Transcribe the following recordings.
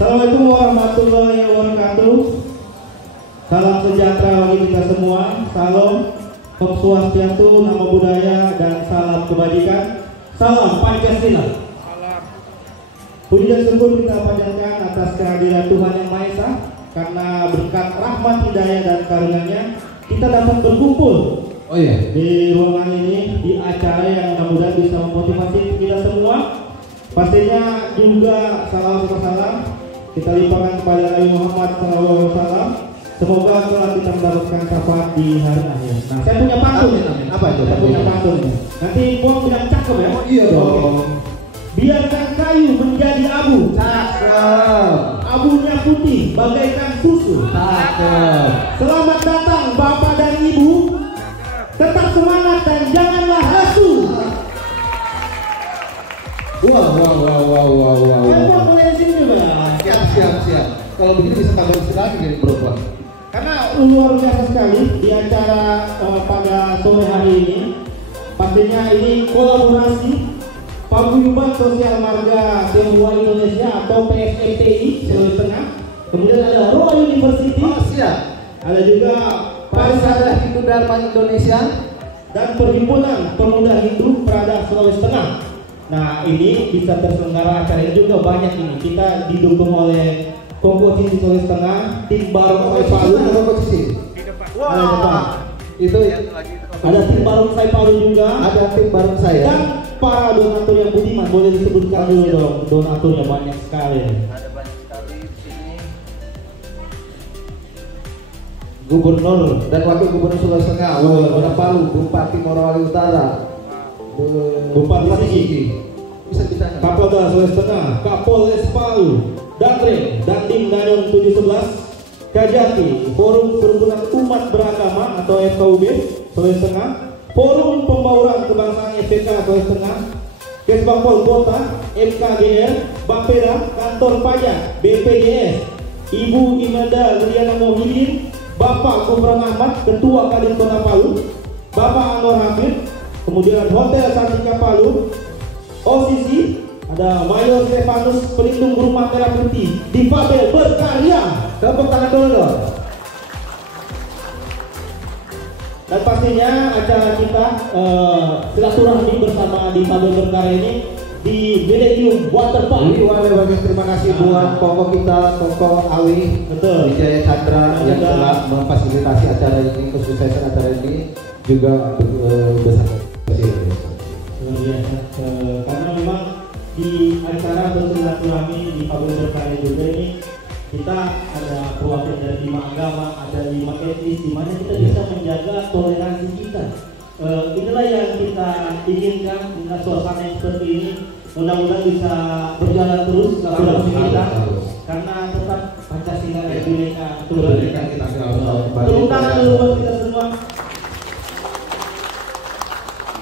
Assalamualaikum warahmatullahi wabarakatuh. Salam sejahtera bagi kita semua. Salam, Om Swastiastu, Namo Buddhaya, dan salam kebajikan. Salam Pancasila. Puji dan syukur kita panjatkan atas kehadiran Tuhan Yang Maha Esa, karena berkat rahmat hidayah dan karunia-Nya kita dapat berkumpul di ruangan ini, di acara yang mudah-mudahan bisa memotivasi kita semua. Pastinya juga salam kita limpahkan kepada Nabi Muhammad SAW. Semoga kelak kita mendapatkan syafaat di hari akhir. Nah, saya punya pantun. Apa itu? Saya punya pantun. Nanti Pong bilang cakep ya? Oh, iya dong. Biarkan kayu menjadi abu. Cakep. Abunya putih bagaikan susu. Cakep. Selamat datang Bapak dan Ibu. Tetap semangat dan janganlah lesu. Wow. Saya mulai sini juga. Siap. Kalau begini bisa tambah istirahat jadi berubah. Karena luar biasa sekali di acara pada sore hari ini. Pastinya ini kolaborasi Paguyuban Sosial Marga Tionghoa Indonesia atau PSMTI Sulawesi Tengah. Kemudian ada Roa University. Ada juga Parisada Hindu Dharma Indonesia dan Perhimpunan Pemuda Hindu Prada Sulawesi Tengah. Nah, ini bisa terselenggara acara ini juga banyak ini. Kita didukung oleh Komposisi Sulawesi Tengah, tim Barongsai Palu. Itu ada tim Barongsai Palu juga. Ada tim Barongsai ya. Dan para donatur yang budiman, boleh disebutkan dulu dong. Donaturnya banyak sekali. Ada banyak sekali di sini. Gubernur dan Wakil Gubernur Sulawesi Tengah, Wali Palu, Bupati Morowali Utara, Bupati Sigi, Kapolda Sulawesi Tengah, Kapolres Palu, Danrem, Dandim Danum 711, Kajati, Forum Perhimpunan Umat Beragama atau FKUB Sulawesi Tengah, Forum Pembauran Kebangsaan FPK Sulawesi Tengah, Kesbangpol Kota, MKGR, Bapeda, Kantor Pajak, BPJS, Ibu Imelda Liana Mohidin, Bapak Gufran Ahmad, Ketua Kadin Kota Palu, Bapak Anwar Hamid, kemudian Hotel Santika Palu, OCC, ada Mayor Stefanus, pelindung rumah merah putih, difabel berkarya. Tepuk tangan dulu dong. Dan pastinya acara kita silaturahmi bersama difabel berkarya ini di Millennium Waterpark. Terima kasih buat tokoh kita, tokoh Awi, Wijaya Chandra yang telah memfasilitasi acara ini, kesuksesan acara ini juga besar. Karena memang di acara bersilaturahmi di Pabel Berkarya juga ini kita ada perwakilan dari 5 agama, ada 5 etnis, di mana kita bisa menjaga toleransi kita. Inilah yang kita inginkan dengan suasana yang seperti ini. Mudah-mudahan bisa berjalan terus silaturahmi kita, karena tetap Pancasila dan Bhinneka Tunggal Ika kita. Tepuk tangan dulu buat kita semua.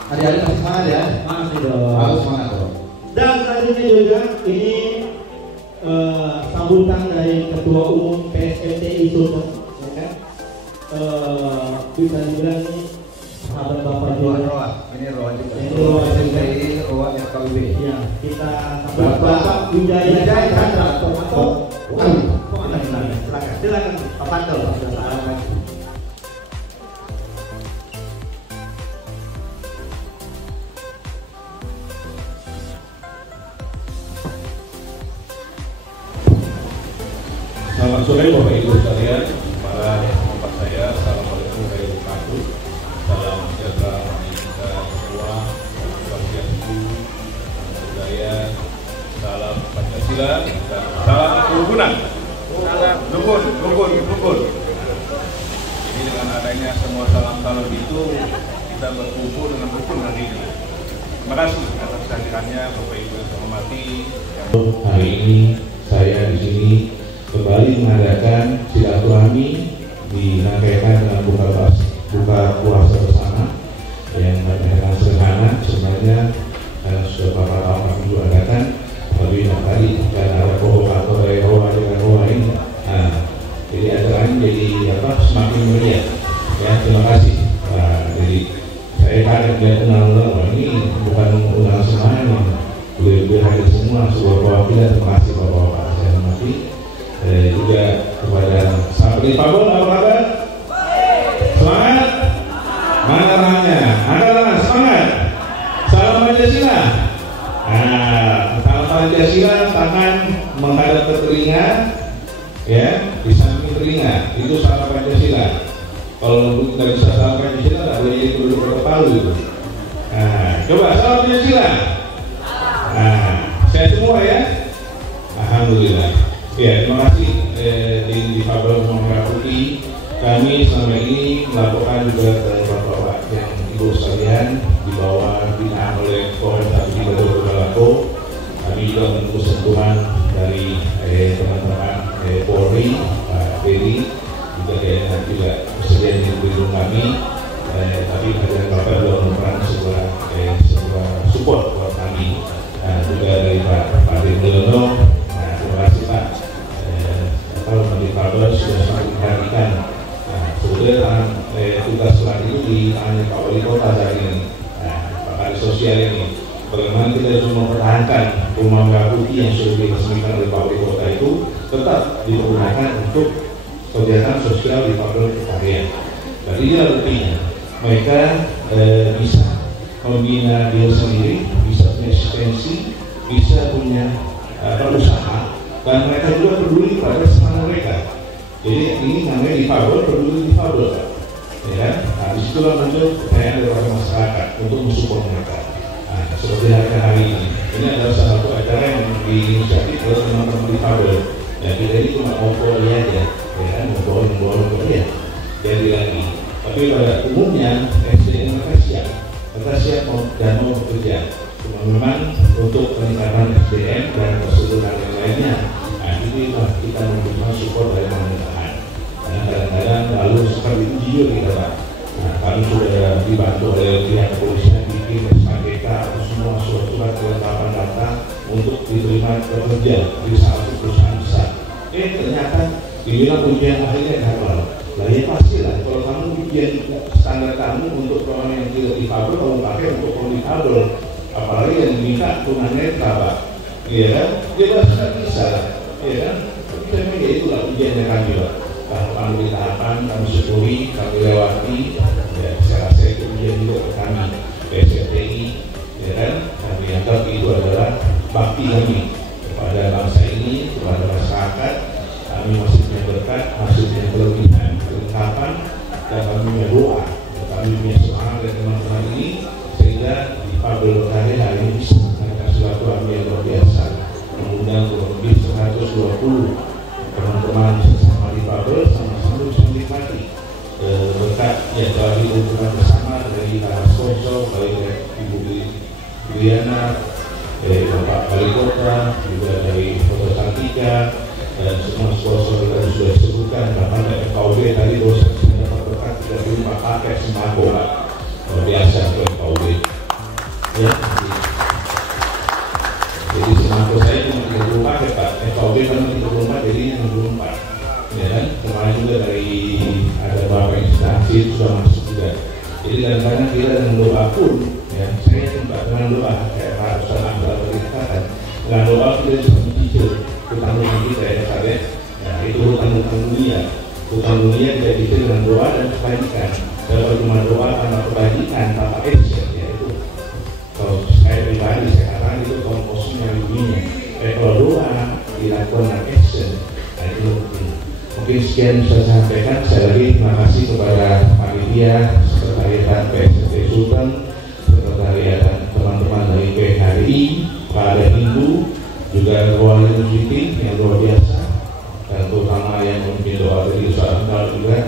Adik-adik masih semangat ya? Masih dong. Harus semangat dong. Dan selanjutnya juga ini sambutan dari Ketua Umum PSMTI Sultan, ya kan? Bisa dibilang ini sahabat Bapak juga. Ini Roa juga. Ini Roa juga. Roa FKUB. Iya, kita sambut Bapak Wijaya Chandra atau silakan Pak Panto. Selamat sore Bapak Ibu sekalian, para tempat saya. Assalamualaikum warahmatullahi wabarakatuh. Salam sejahtera bagi kita semua. Swastiastu, budaya, salam Pancasila, dan salam kerukunan. Rukun. Ini dengan adanya semua salam-salam itu, kita berkumpul dengan rukun hari ini. Terima kasih atas kehadirannya Bapak Ibu yang saya hormati. Hari ini saya di sini kembali mengadakan silaturahmi dinamaikan dengan buka puasa bersama yang dengan sederhana. Sebenarnya sudah beberapa tahun kami juga adakan, tapi tadi karena ada provokator dari Roa dengan Roa ini, jadi acara ini jadi semakin meriah. Ya, terima kasih. Jadi saya kaget dan kenal ini bukan undangan semuanya, beliau hadir semua sebuah perwakilan. Terima kasih Bapak-bapak, saya hormati. Difabel apa kabar? Semangat? Mana tangannya? Angkat tangan, semangat. Salam Pancasila. Nah, salam Pancasila, tangan menghadap ke telinga, ya, di samping telinga. Itu salam Pancasila. Kalau nggak bisa salam Pancasila, nggak boleh jadi penduduk Kota Palu itu. Nah, coba salam Pancasila. Nah, saya semua ya. Alhamdulillah. Ya, terima kasih tim Difabel Rumah Merah Putih. Kami selama ini melakukan juga ke bapak-bapak yang ibu sekalian di bawah binaan oleh Polres Bogor. Kami juga menunggu sentuhan dari teman-teman Polri, Pak Ferry, juga bersedia di gedung kami. Tapi ada bapak juga merupakan sebuah support buat kami. Juga dari Pak Dirgono. Nah, terima kasih Pak. Kalau Difabel sudah sangat memperhatikan. Sebetulnya tugas selat itu di tangan Pak Wali Kota saat ini. Pak Kali Sosial ini. Bagaimana kita harus mempertahankan Rumah Merah Putih yang sudah diresmikan oleh Pak Wali Kota itu tetap dipergunakan untuk kegiatan sosial di Difabel Karya. Jadi ini artinya mereka bisa membina diri sendiri, bisa punya eksistensi, bisa punya usaha, dan mereka juga peduli pada semangat mereka. Jadi ini namanya Difabel, peduli Difabel, ya. Nah, disitulah muncul kepercayaan dari masyarakat untuk mensupport mereka. Nah, seperti hari ini adalah salah satu acara yang diinisiatif oleh teman-teman Difabel. Ya, kita ini cuma ngobrol aja, ya, ngobrol dia, jadi lagi. Tapi pada umumnya SDM mereka siap dan mau bekerja. Cuma memang untuk peningkatan SDM dan prosedur dan lainnya. Nah, ini kita membutuhkan support dari pemerintahan. Karena kadang-kadang lalu seperti itu jujur kita Pak. Nah, kami sudah dibantu oleh pihak kepolisian bikin SKPK atau semua surat-surat kelengkapan data untuk diterima bekerja di salah satu perusahaan besar. Ternyata dibilang ujian akhirnya gagal. Lah ya pastilah kalau kamu ujian standar kamu untuk orang yang tidak difabel, kamu pakai untuk orang difabel. Apalagi yang diminta tunanetra Pak. Iya kan? Dia nggak bisa. Ya kan? Tapi ya itulah ujiannya kami Pak. Kalau kami di tahapan, kami syukuri, kami lewati. Ya, saya rasa itu ujian juga ke kami PSTI. Ya kan? Kami anggap itu adalah bakti kami kepada bangsa ini, kepada masyarakat. Kami masih punya berkat, masih punya kelebihan, kelengkapan, dan kami punya doa. Kami punya semangat dari teman-teman ini sehingga Difabel Karya hari ini bisa mengadakan silaturahmi yang luar biasa. Mengundang kurang lebih 120 teman-teman sesama Difabel sama-sama bisa menikmati berkat ya dari hubungan bersama dari para sponsor, dari Ibu Briana, dari Bapak Wali Kota, juga dari Kota Santika, dan semua sponsor yang sudah disebutkan. Bahkan dari FKUB tadi dosen saya dapat berkat 35 paket sembako Pak. Luar biasa untuk FKUB. Ya, jadi sembako saya cuma 30 paket Pak. FKUB kan 34 jadi 64. Ya kan? Kemarin juga dari ada beberapa instansi sudah masuk juga. Jadi kadang-kadang kita dengan doa pun, ya saya tempat dengan doa kayak Pak Ustaz Abdul tadi katakan, dengan doa kita bisa mencicil hutang-hutang kita ya Pak ya. Nah itu hutang-hutang dunia. Hutang dunia tidak bisa dengan doa dan kebajikan. Kalau cuma doa tanpa kebajikan, tanpa action, ya itu. Kalau saya pribadi saya katakan itu komposnya dunia. Kalau doa dilakukan dengan action, nah itu mungkin. Mungkin sekian bisa saya sampaikan. Sekali lagi terima kasih kepada panitia, sekretariat PSSD Sultan, sekretariat teman-teman dari PHRI, Pak Hindu, juga Ruang University yang luar biasa, dan terutama yang memimpin doa dari Ustaz Abdul juga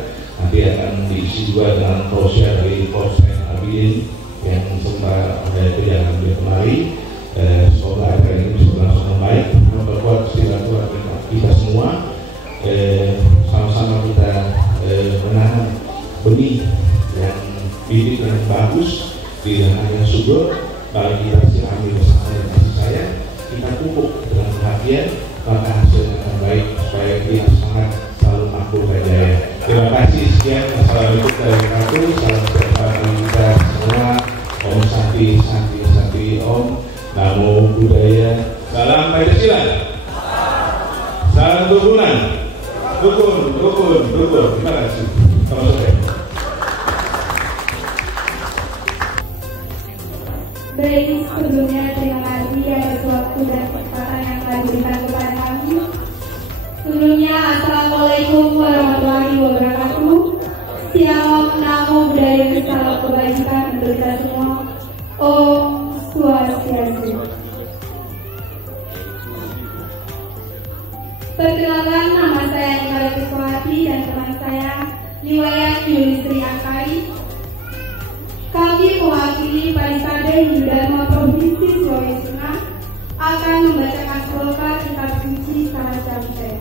nanti akan diisi juga dengan proses dari Polsek Abidin yang sempat ada perjalanan dia kemari. Semoga acara ini bisa berlangsung baik, memperkuat silaturahmi kita semua. Sama-sama kita menanam benih yang bibit yang bagus di tanah yang subur. Bagi kita silaturahmi bersama dan kasih sayang, kita pupuk dengan perhatian, maka hasilnya akan baik supaya kita semangat selalu makmur dan jaya. Terima kasih. Sekian. Assalamualaikum warahmatullahi wabarakatuh. Salam sejahtera bagi kita semua. Om Santi Santi Santi Om. Namo Buddhaya. Salam Pancasila. Salam kerukunan. Dukun. Terima kasih. Selamat sore. Baik, sebelumnya terima kasih atas waktu dan kesempatan yang telah diberikan kepada kami. Sebelumnya, Assalamualaikum warahmatullahi wabarakatuh. Shalom, namo buddhaya, salam kebajikan untuk kita semua. Om Swastiastu. Perkenalkan, nama saya Ningrat Kuswati dan teman saya Niwayan Yulistri Angkai. Kami mewakili Parisade Hindu Dharma Provinsi Sulawesi Tengah akan membacakan sloka kitab suci Saracamite.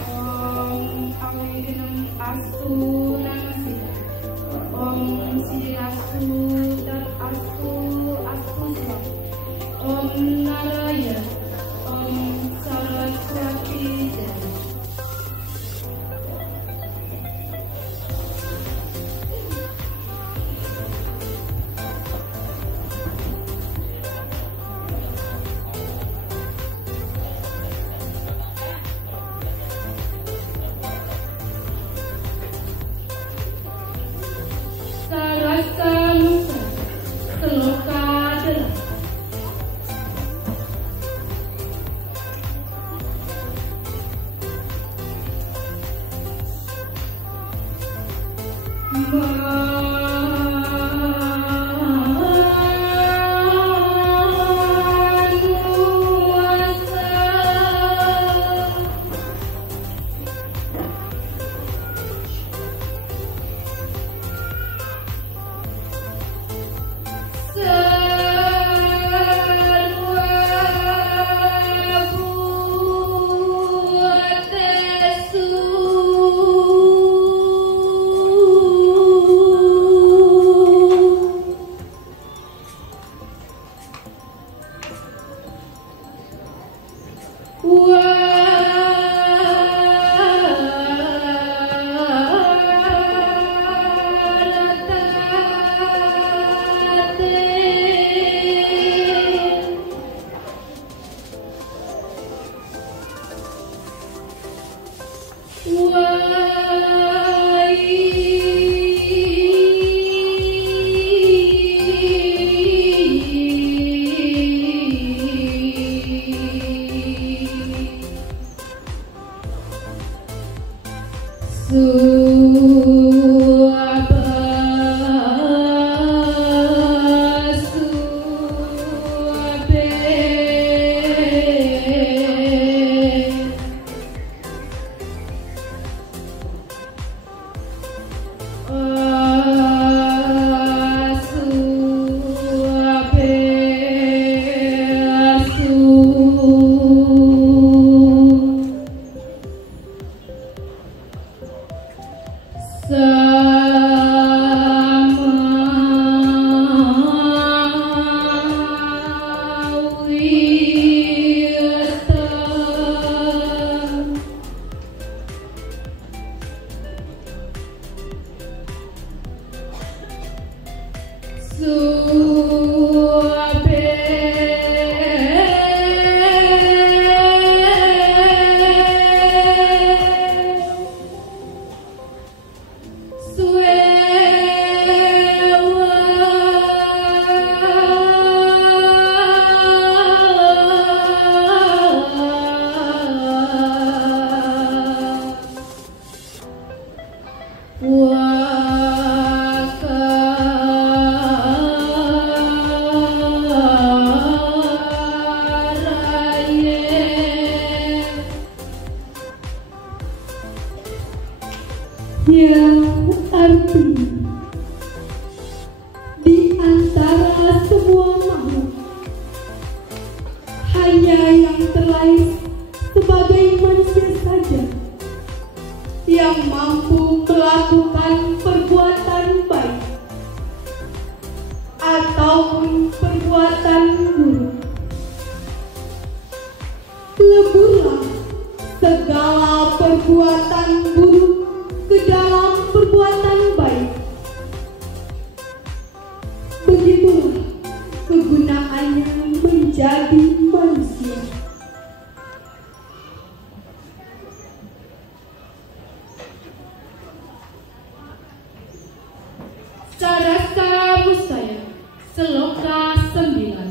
Om Amidinam Astu Namasida. Om Siddhastu Dat Astu Slam. Om Narayana. Om Saraswati Jaya. Sarasamusa Seloka adalah yang artinya di antara semua makhluk hanya yang terlahir sebagai manusia saja yang mampu melakukan perbuatan baik ataupun perbuatan buruk. Leburlah segala perbuatan buruk ke dalam perbuatan baik. Begitulah kegunaan hanya menjadi manusia. Sarasa Mustaya, Seloka 9.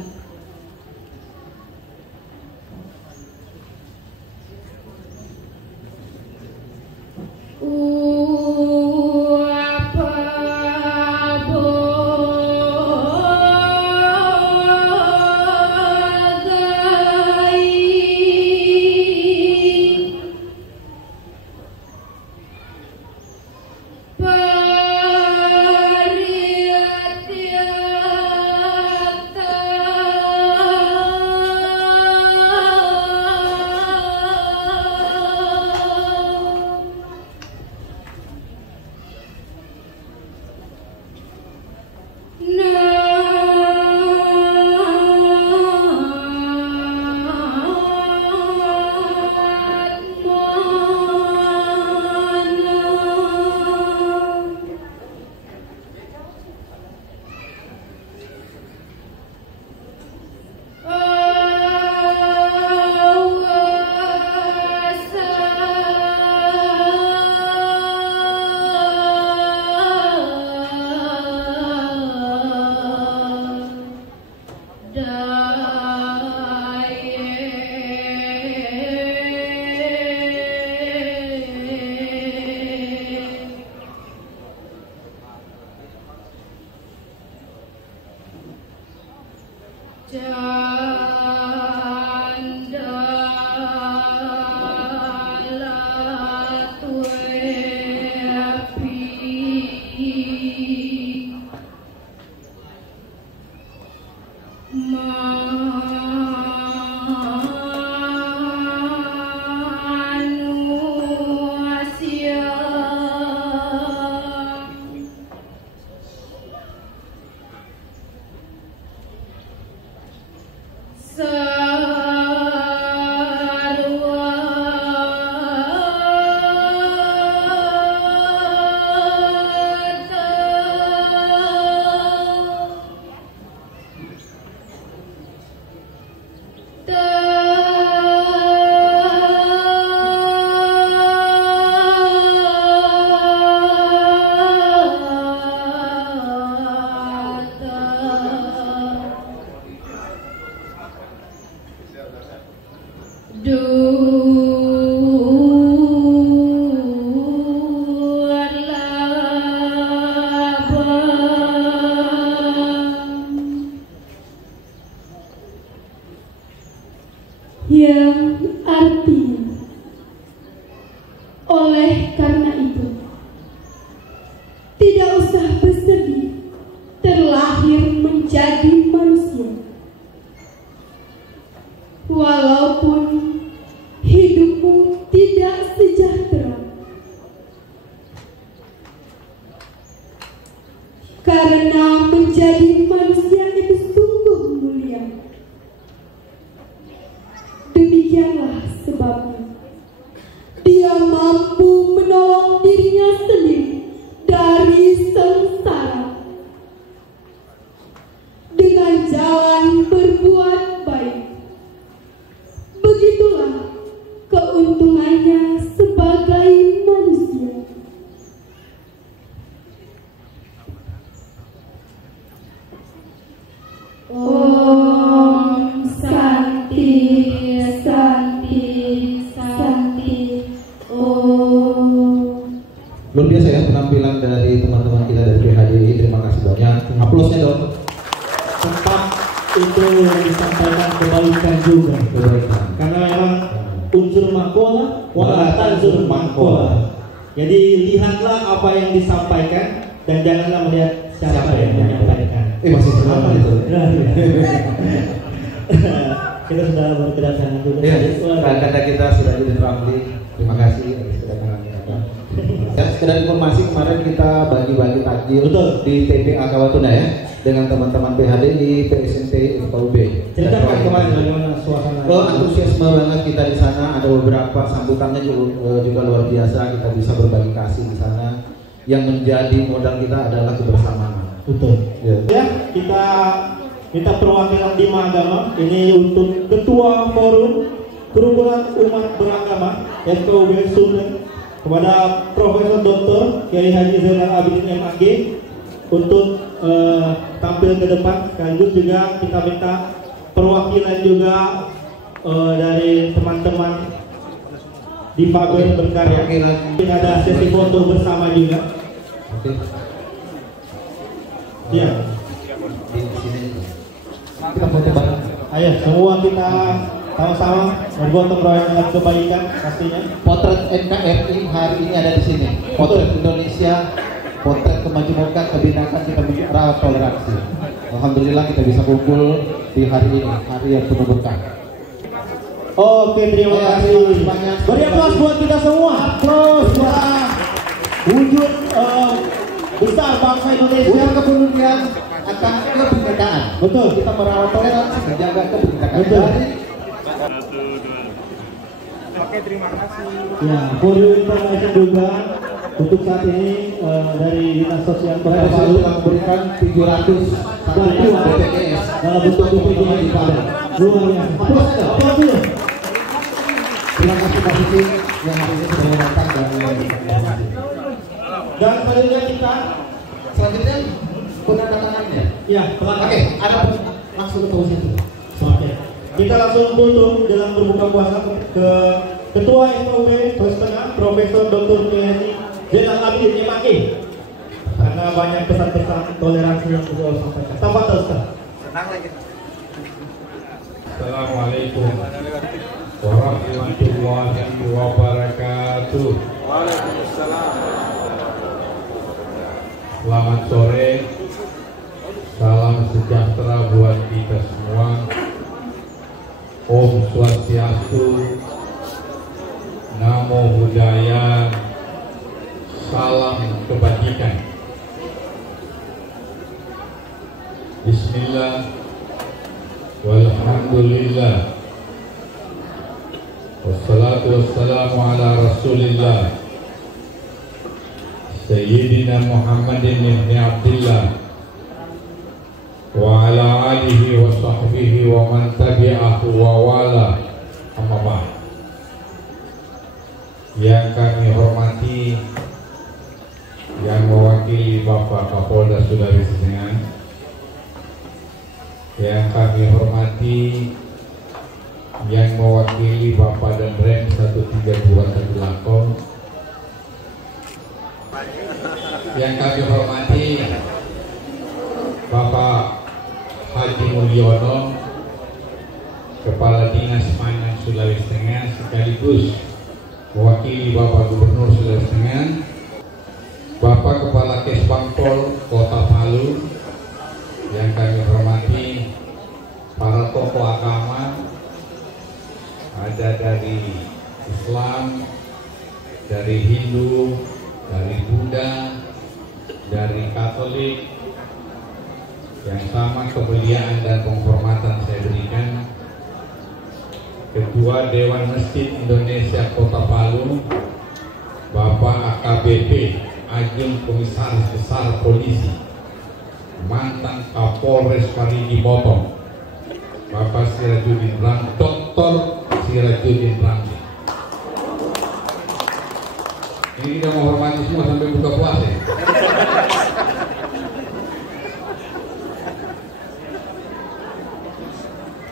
Yang artinya, oleh karena itu, tidak usah bersedih terlahir menjadi manusia. Walaupun hidupmu tidak sejahtera, karena menjadi manusia itu sungguh mulia. Demikianlah sebabnya dia mampu menolong dirinya sendiri dari sengsara dengan jalan berbuat baik. Begitulah keuntungannya sebagai manusia. Om Santi, Santi, Santi, Om. Luar biasa ya penampilan dari teman-teman kita dari PHDI. Terima kasih banyak. Aplausnya dong. Tempat itu yang disampaikan kebalikan juga. Karena memang unsur makola, wala tanzur makola. Jadi lihatlah apa yang disampaikan dan janganlah melihat siapa yang menyampaikan. Masih kenapa itu? Kita sudah berkedatangan dulu. Kata kita sudah di Ramli. Terima kasih atas kedatangannya. Ya, sekedar informasi, kemarin kita bagi-bagi takjil di TPA Kawatuna ya dengan teman-teman PHDI, PSNT, FKUB. Ceritakan kemarin bagaimana suasana. Antusiasme banget kita di sana. Ada beberapa sambutannya juga luar biasa. Kita bisa berbagi kasih di sana. Yang menjadi modal kita adalah kebersamaan. Betul. Ya. Ya, kita minta perwakilan 5 agama. Ini untuk Ketua Forum Kerukunan Umat Beragama FKUB Sultan, kepada Profesor Dr. Kiai Haji Zainal Abidin MAG untuk tampil ke depan. Sekaligus juga kita minta perwakilan juga dari teman-teman difabel berkarya. Kita ada sesi foto bersama juga. Iya. Kita foto bareng. Ayo semua kita sama-sama bergotong royong dalam kebaikan pastinya. Potret NKRI hari ini ada di sini. Potret Indonesia, potret kemajemukan, kebinakan, kita bicara toleransi. Alhamdulillah kita bisa kumpul di hari ini, hari yang penuh berkah. Oke, terima kasih. Beri aplaus buat kita semua. Aplaus buat wujud besar bangsa Indonesia. Kepedulian akan kebinekaan. Betul. Kita merawat toleransi, menjaga kebinekaan. Betul. Oke, terima kasih. Ya, for your information juga untuk saat ini dari Dinas Sosial Kota Palu memberikan 700 bantuan BPJS dalam bentuk BPJS di Palu. Luar biasa. Aplaus dulu. Terima kasih Pak Sisi yang hari ini sudah datang Dan selanjutnya kita selanjutnya penandatangannya. ya, Oke, ada langsung ke posisi itu. Oke. Kita langsung tutup dalam berbuka puasa ke Ketua FKUB Sulawesi Tengah, Profesor Dr. Kiai Zainal Abidin MAG. Karena banyak pesan-pesan toleransi yang beliau sampaikan. Tafadhol Ustaz. Senang lagi. Assalamualaikum warahmatullahi wabarakatuh. Waalaikumsalam. Selamat sore, salam sejahtera buat kita semua. Om Swastiastu, Namo Buddhaya, salam kebajikan. Bismillah, walhamdulillah, wassalatu wassalamu ala rasulillah Sayyidina Muhammadin ibn Abdillah wa ala alihi wa sahbihi wa man tabi'ahu wa wala, amma ba'd. Yang kami hormati, yang mewakili Bapak Kapolda Sulawesi Tengah, yang kami hormati, yang mewakili Bapak dan Rem 1321 Lampung, yang kami hormati Bapak Haji Mulyono, Kepala Dinas Pangan Sulawesi Tengah, sekaligus mewakili Bapak Gubernur Sulawesi Tengah, Bapak Kepala Kesbangpol Kota Palu, yang kami hormati para tokoh agama, ada dari Islam, dari Hindu, dari Buddha, dari Katolik. Yang sama kemuliaan dan penghormatan saya berikan Ketua Dewan Masjid Indonesia Kota Palu, Bapak AKBP Ajeng Komisaris Besar Polisi, mantan Kapolres Parigi Motong, Bapak Sirajuddin Ramli, Dr. Sirajuddin Ramli. Ini kita menghormati semua sampai buka puasa.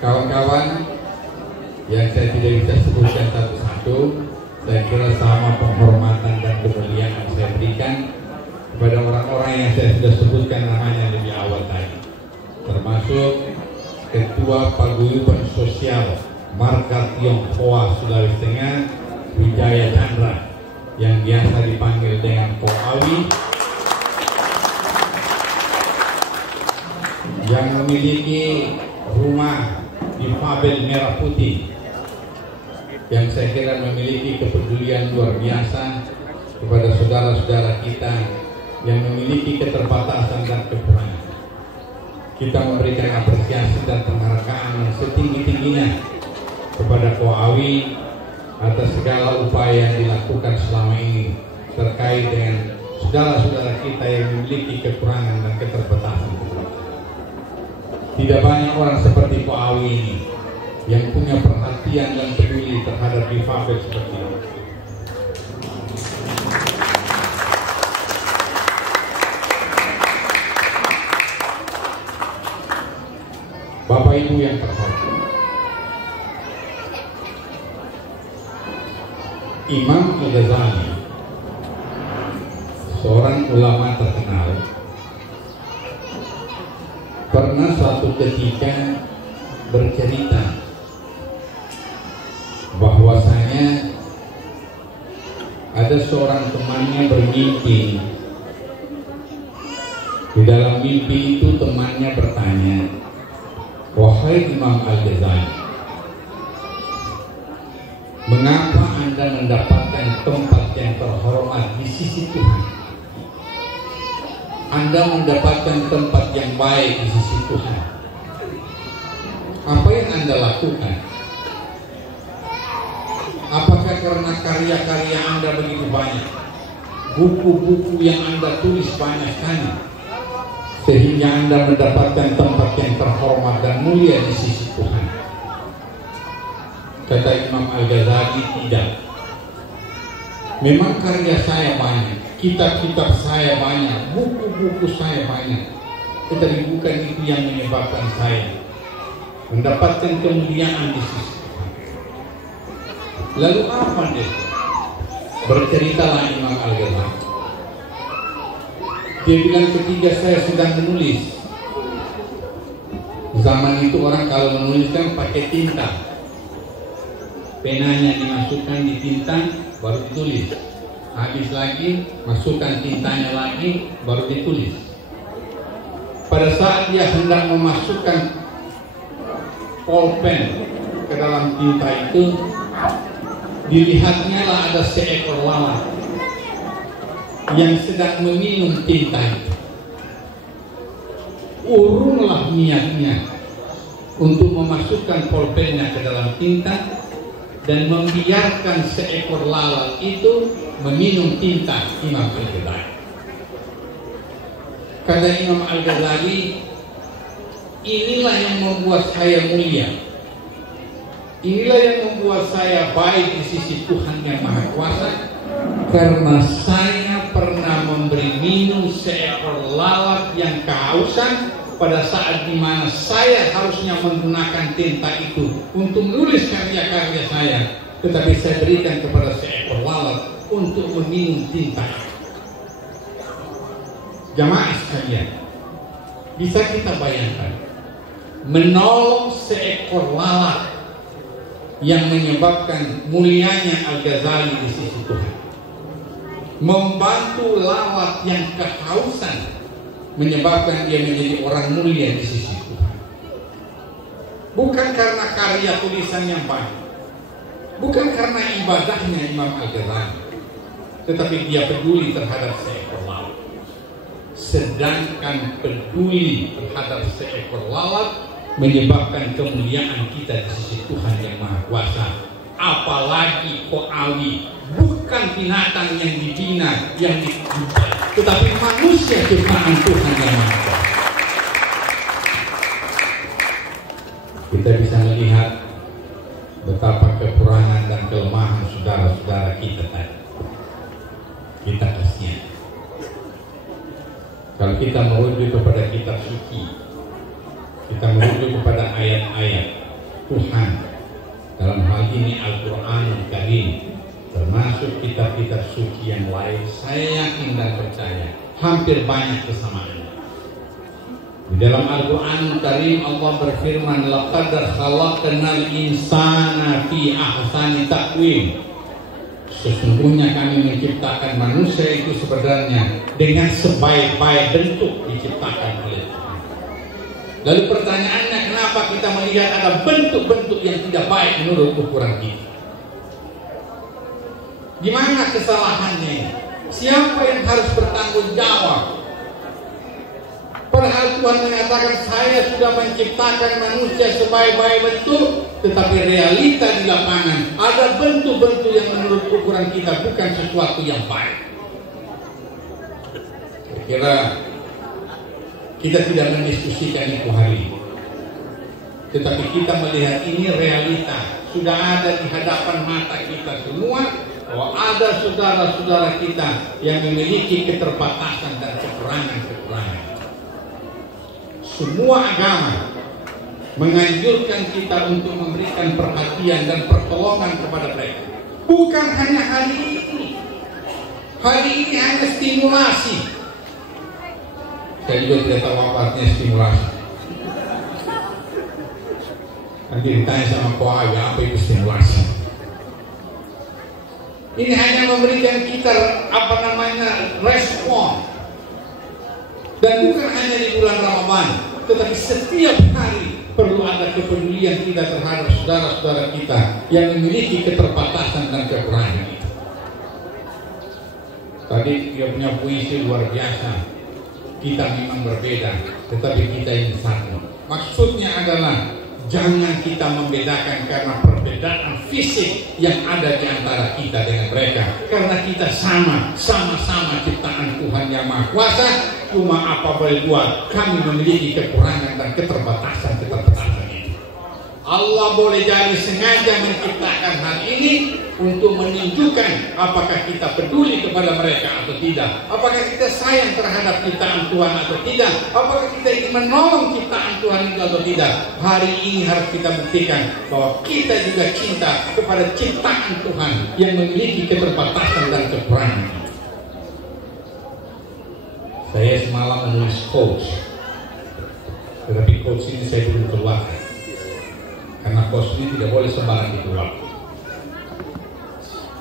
Kawan-kawan yang saya tidak bisa sebutkan satu-satu, saya kira sama penghormatan dan kemuliaan saya berikan kepada orang-orang yang saya sudah sebutkan namanya lebih awal tadi, termasuk Ketua Paguyuban Sosial Marga Tionghoa Sulawesi Tengah, Wijaya Chandra, yang biasa dipanggil dengan Ko Awi, yang memiliki rumah di Fabel Merah Putih, yang saya kira memiliki kepedulian luar biasa kepada saudara-saudara kita yang memiliki keterbatasan dan kekurangan. Kita memberikan apresiasi dan penghargaan yang setinggi-tingginya kepada Ko Awi atas segala upaya yang dilakukan selama ini terkait dengan saudara-saudara kita yang memiliki kekurangan dan keterbatasan. Tidak banyak orang seperti Pak Awi ini yang punya perhatian dan peduli terhadap difabel seperti ini. Bapak Ibu yang terhormat, Imam Al-Ghazali, seorang ulama terkenal, pernah suatu ketika bercerita bahwasanya ada seorang temannya bermimpi. Di dalam mimpi itu temannya bertanya, "Wahai Imam Al-Ghazali, mengapa Anda mendapatkan tempat yang terhormat di sisi Tuhan? Anda mendapatkan tempat yang baik di sisi Tuhan. Apa yang Anda lakukan? Apakah karena karya-karya Anda begitu banyak, buku-buku yang Anda tulis banyak sekali, sehingga Anda mendapatkan tempat yang terhormat dan mulia di sisi Tuhan?" Kata Imam Al-Ghazali, tidak. Memang karya saya banyak, kitab-kitab saya banyak, buku-buku saya banyak, tetapi bukan itu yang menyebabkan saya mendapatkan kemuliaan di sisi Tuhan. Lalu apa dia? Berceritalah Imam Al-Ghazali. Dia bilang, ketika saya sedang menulis, zaman itu orang kalau menuliskan pakai tinta, penanya dimasukkan di tinta baru ditulis, habis lagi masukkan tintanya lagi baru ditulis. Pada saat dia hendak memasukkan pulpen ke dalam tinta itu, dilihatnya lah ada seekor lalat yang sedang meminum tinta itu. Urunglah niatnya untuk memasukkan pulpennya ke dalam tinta dan membiarkan seekor lalat itu meminum tinta Imam Al-Ghazali. Kata Imam Al-Ghazali, inilah yang membuat saya mulia, inilah yang membuat saya baik di sisi Tuhan yang Maha Kuasa, karena saya pernah memberi minum seekor lalat yang kehausan pada saat dimana saya harusnya menggunakan tinta itu untuk menulis karya-karya saya, tetapi saya berikan kepada seekor lalat untuk meminum tinta. Jamaah sekalian, bisa kita bayangkan menolong seekor lalat yang menyebabkan mulianya Al-Ghazali di sisi Tuhan, membantu lalat yang kehausan menyebabkan dia menjadi orang mulia di sisi Tuhan. Bukan karena karya tulisan yang banyak, bukan karena ibadahnya Imam Al-Ghazali, tetapi dia peduli terhadap seekor lalat. Sedangkan peduli terhadap seekor lalat menyebabkan kemuliaan kita di sisi Tuhan yang Maha Kuasa. Apalagi Ko'awi, bukan binatang yang dibina, yang dikumpulkan, tetapi manusia ciptaan Tuhan yang Maha Kuasa. Kita bisa melihat betapa kekurangan dan kelemahan saudara-saudara kita tadi. Kita kasihan. Kalau kita merujuk kepada kitab suci, kita merujuk kepada ayat-ayat Tuhan, dalam hal ini Al-Quran Al-Karim, termasuk kitab-kitab suci yang lain, saya yakin dan percaya hampir banyak kesamaannya. Di dalam Al-Quran Al-Karim Allah berfirman, "Laqad khalaqnal insana fi ahsani taqwim." Sesungguhnya kami menciptakan manusia itu sebenarnya dengan sebaik-baik bentuk diciptakan oleh Tuhan. Lalu pertanyaannya, kenapa kita melihat ada bentuk-bentuk yang tidak baik menurut ukuran kita? Di mana kesalahannya? Siapa yang harus bertanggung jawab? Padahal Tuhan mengatakan, saya sudah menciptakan manusia sebaik-baik bentuk, tetapi realita di lapangan ada bentuk-bentuk yang menurut ukuran kita bukan sesuatu yang baik. Saya kira kita tidak mendiskusikan itu hari ini. Tetapi kita melihat ini realita, sudah ada di hadapan mata kita semua, bahwa ada saudara-saudara kita yang memiliki keterbatasan dan kekurangan-kekurangan. Semua agama menganjurkan kita untuk memberikan perhatian dan pertolongan kepada mereka. Bukan hanya hari ini. Hari ini hanya stimulasi. Saya juga tidak tahu apa artinya stimulasi. Nanti ditanya sama Pak apa itu stimulasi. Ini hanya memberikan kita respon. Dan bukan hanya di bulan Ramadan, tetapi setiap hari perlu ada kepedulian kita terhadap saudara-saudara kita yang memiliki keterbatasan dan kekurangan itu. Tadi dia punya puisi luar biasa. Kita memang berbeda, tetapi kita ini satu. Maksudnya adalah jangan kita membedakan karena perbedaan fisik yang ada di antara kita dengan mereka. Karena kita sama-sama ciptaan Tuhan Yang Maha Kuasa. Cuma apa boleh buat, kami memiliki kekurangan dan keterbatasan ini. Allah boleh jadi sengaja menciptakan hal ini untuk menunjukkan apakah kita peduli kepada mereka atau tidak, apakah kita sayang terhadap ciptaan Tuhan atau tidak, apakah kita ingin menolong ciptaan Tuhan itu atau tidak. Hari ini harus kita buktikan bahwa kita juga cinta kepada ciptaan Tuhan yang memiliki keterbatasan dan kekurangan. Saya semalam menulis quotes, tetapi quotes ini saya belum keluarkan karena quotes ini tidak boleh sembarang dikeluarkan.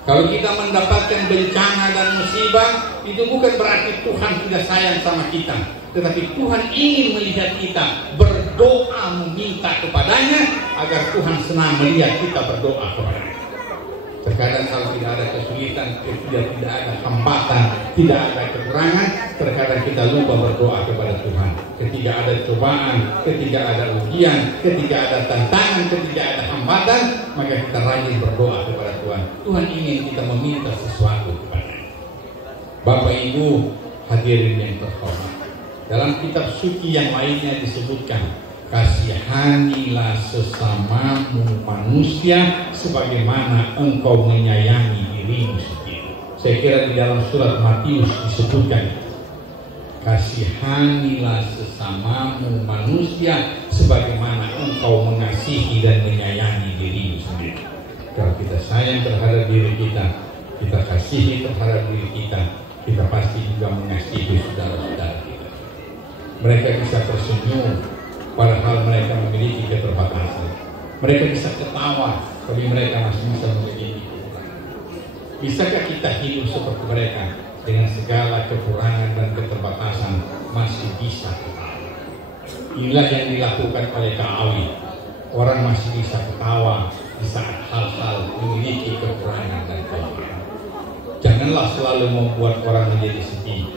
Kalau kita mendapatkan bencana dan musibah, itu bukan berarti Tuhan tidak sayang sama kita, tetapi Tuhan ingin melihat kita berdoa meminta kepadanya agar Tuhan senang melihat kita berdoa kepadanya. Terkadang kalau tidak ada kesulitan, tidak ada hambatan, tidak ada kekurangan, terkadang kita lupa berdoa kepada Tuhan. Ketika ada cobaan, ketika ada ujian, ketika ada tantangan, ketika ada hambatan, maka kita rajin berdoa kepada Tuhan. Tuhan ingin kita meminta sesuatu kepadanya. Bapak Ibu hadirin yang terhormat, dalam kitab suci yang lainnya disebutkan, kasihanilah sesamamu manusia sebagaimana engkau menyayangi dirimu sendiri. Saya kira di dalam surat Matius disebutkan, kasihanilah sesamamu manusia sebagaimana engkau mengasihi dan menyayangi dirimu sendiri. Kalau kita sayang terhadap diri kita, kita kasihi terhadap diri kita, kita pasti juga mengasihi saudara-saudara kita. Mereka bisa tersenyum padahal mereka memiliki keterbatasan. Mereka bisa ketawa, tapi mereka masih bisa memiliki kekurangan. Bisakah kita hidup seperti mereka dengan segala kekurangan dan keterbatasan masih bisa ketawa? Inilah yang dilakukan oleh Ka'awi. Orang masih bisa ketawa di saat hal-hal memiliki kekurangan dan kelemahan. Janganlah selalu membuat orang menjadi sedih.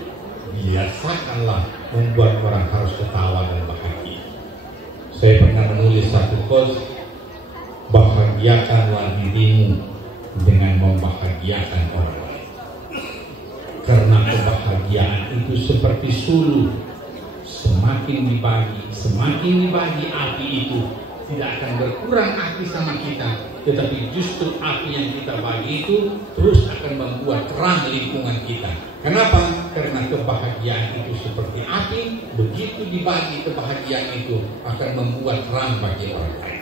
Biasakanlah membuat orang harus ketawa dan bahagia. Saya pernah menulis satu quote, bahagiakanlah dirimu dengan membahagiakan orang lain. Karena kebahagiaan itu seperti suluh, semakin dibagi api itu tidak akan berkurang api sama kita, tetapi justru api yang kita bagi itu terus akan membuat terang lingkungan kita. Kenapa? Karena kebahagiaan itu seperti api, begitu dibagi kebahagiaan itu akan membuat terang bagi orang lain.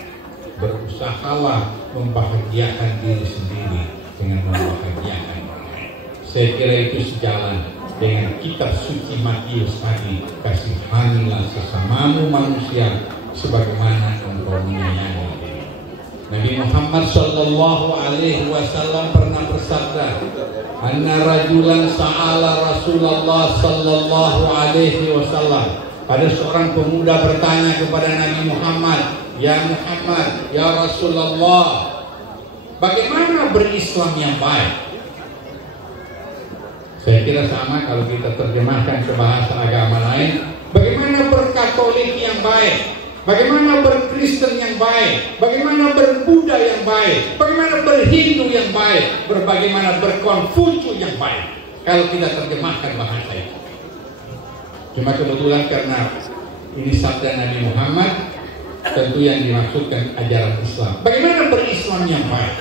Berusahalah membahagiakan diri sendiri dengan membahagiakan orang lain. Saya kira itu sejalan dengan kitab suci Matius tadi, kasihanilah sesamamu manusia sebagaimana engkau menyayangi diri. Nabi Muhammad sallallahu alaihi wasallam pernah bersabda, anna rajulan sa'ala Rasulullah sallallahu alaihi wasallam. Ada seorang pemuda bertanya kepada Nabi Muhammad, ya Muhammad, ya Rasulullah, bagaimana berislam yang baik? Saya kira sama kalau kita terjemahkan ke bahasa agama lain, bagaimana berkatolik yang baik? Bagaimana berkristen yang baik, bagaimana berbuddha yang baik, bagaimana berhindu yang baik, bagaimana berkonfucu yang baik. Kalau kita terjemahkan bahasa itu, cuma kebetulan karena ini sabda Nabi Muhammad, tentu yang dimaksudkan ajaran Islam. Bagaimana berislam yang baik?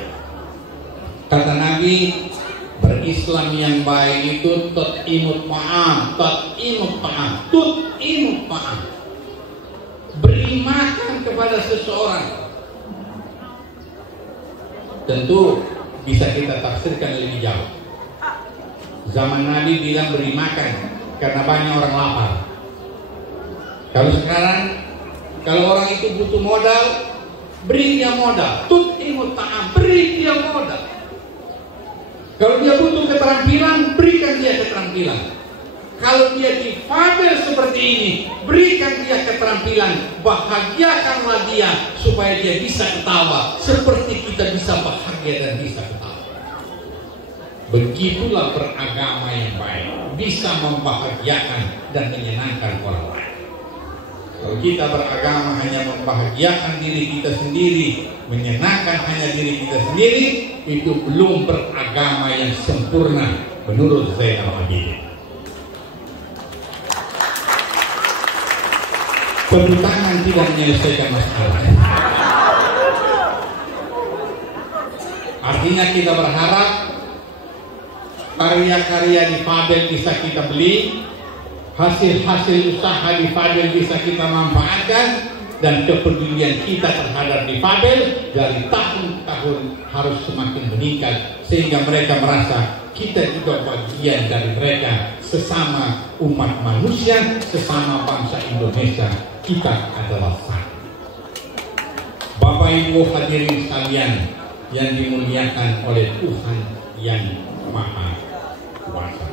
Kata Nabi, berislam yang baik itu tut'imut ta'am, beri makan kepada seseorang. Tentu bisa kita tafsirkan lebih jauh. Zaman Nabi bilang beri makan karena banyak orang lapar. Kalau sekarang, kalau orang itu butuh modal, beri dia modal. Tut'imut ta'am, beri dia modal. Kalau dia butuh keterampilan, berikan dia keterampilan. Kalau dia difabel seperti ini, berikan dia keterampilan. Bahagiakanlah dia supaya dia bisa ketawa seperti kita bisa bahagia dan bisa ketawa. Begitulah beragama yang baik, bisa membahagiakan dan menyenangkan orang lain. Kalau kita beragama hanya membahagiakan diri kita sendiri, menyenangkan hanya diri kita sendiri, itu belum beragama yang sempurna menurut Zainal Abidin. Perbutangan tidak menyelesaikan masalah. Artinya kita berharap karya-karya difabel bisa kita beli, hasil-hasil usaha difabel bisa kita manfaatkan, dan kepedulian kita terhadap difabel dari tahun ke tahun harus semakin meningkat sehingga mereka merasa kita juga bagian dari mereka, sesama umat manusia, sesama bangsa Indonesia, kita adalah satu. Bapak Ibu hadirin sekalian yang dimuliakan oleh Tuhan yang Maha Kuasa,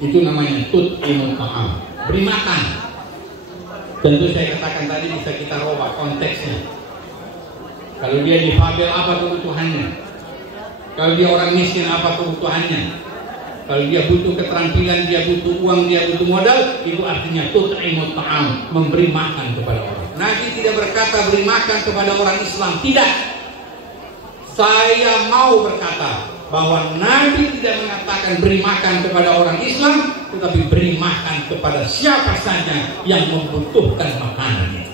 itu namanya tut'imut ta'am, beri makan. Tentu saya katakan tadi bisa kita robah konteksnya. Kalau dia difabel, apa kebutuhannya? Kalau dia orang miskin, apa kebutuhannya? Kalau dia butuh keterampilan, dia butuh uang, dia butuh modal, itu artinya tut'imut ta'am, memberi makan kepada orang. Nabi tidak berkata beri makan kepada orang Islam, tidak. Saya mau berkata bahwa Nabi tidak mengatakan beri makan kepada orang Islam, tetapi beri makan kepada siapa saja yang membutuhkan makanannya.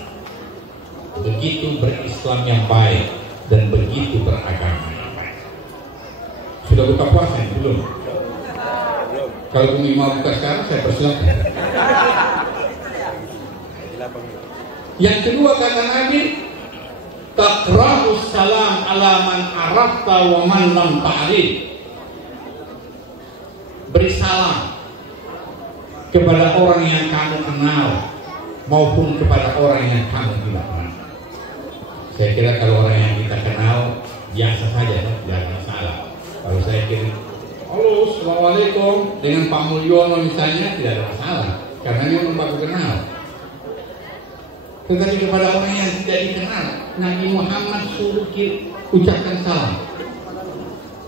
Begitu berislam yang baik dan begitu beragama yang baik. Sudah buka puasa belum? Kalau Bumi mau buka sekarang, saya persilakan. Yang kedua kata Nabi, taqra'us salam ala man arafta wa man lam ta'rif. Beri salam kepada orang yang kamu kenal maupun kepada orang yang kamu tidak kenal. Saya kira kalau orang yang kita kenal biasa saja, tidak ada masalah. Kalau saya kirim, halo, assalamualaikum, dengan Pak Mulyono misalnya, tidak ada masalah karena memang baru kenal. Tetapi kepada orang yang tidak dikenal, Nabi Muhammad suruh ucapkan salam.